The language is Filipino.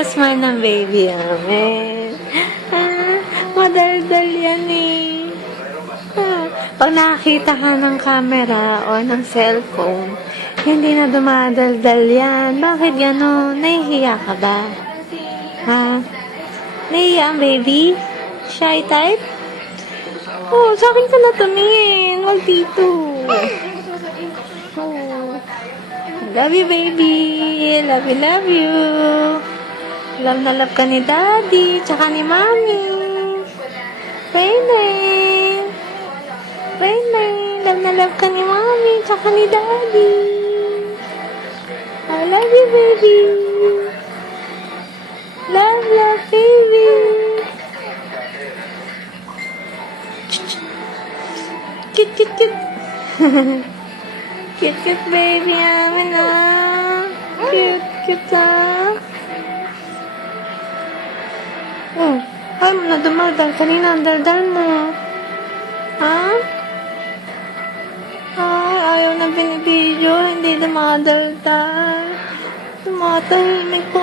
na smile ng baby namin. Madaldal yan eh. Pag nakakita ka ng camera o ng cellphone, hindi na dumadaldal yan. Bakit gano'n? Nahihiya ka ba? Ha? Nahihiya ang baby? Shy type? Oh, sa akin ka na tumingin. Wag dito. Oh. Love you, baby. Love you, love you. Love na love ka ni daddy, tsaka ni mommy. Rainay. Rainay. Love na love ka ni mommy, tsaka ni daddy. I love you, baby. Love, love, baby. Cute, cute, cute. Cute, cute, baby namin ah. Cute, cute ah. Oh, ay mo na dumaldal. Kanina ang daldal mo. Ha? Ay, ayaw na binibidyo. Hindi dumadaldal. Tumatahimik po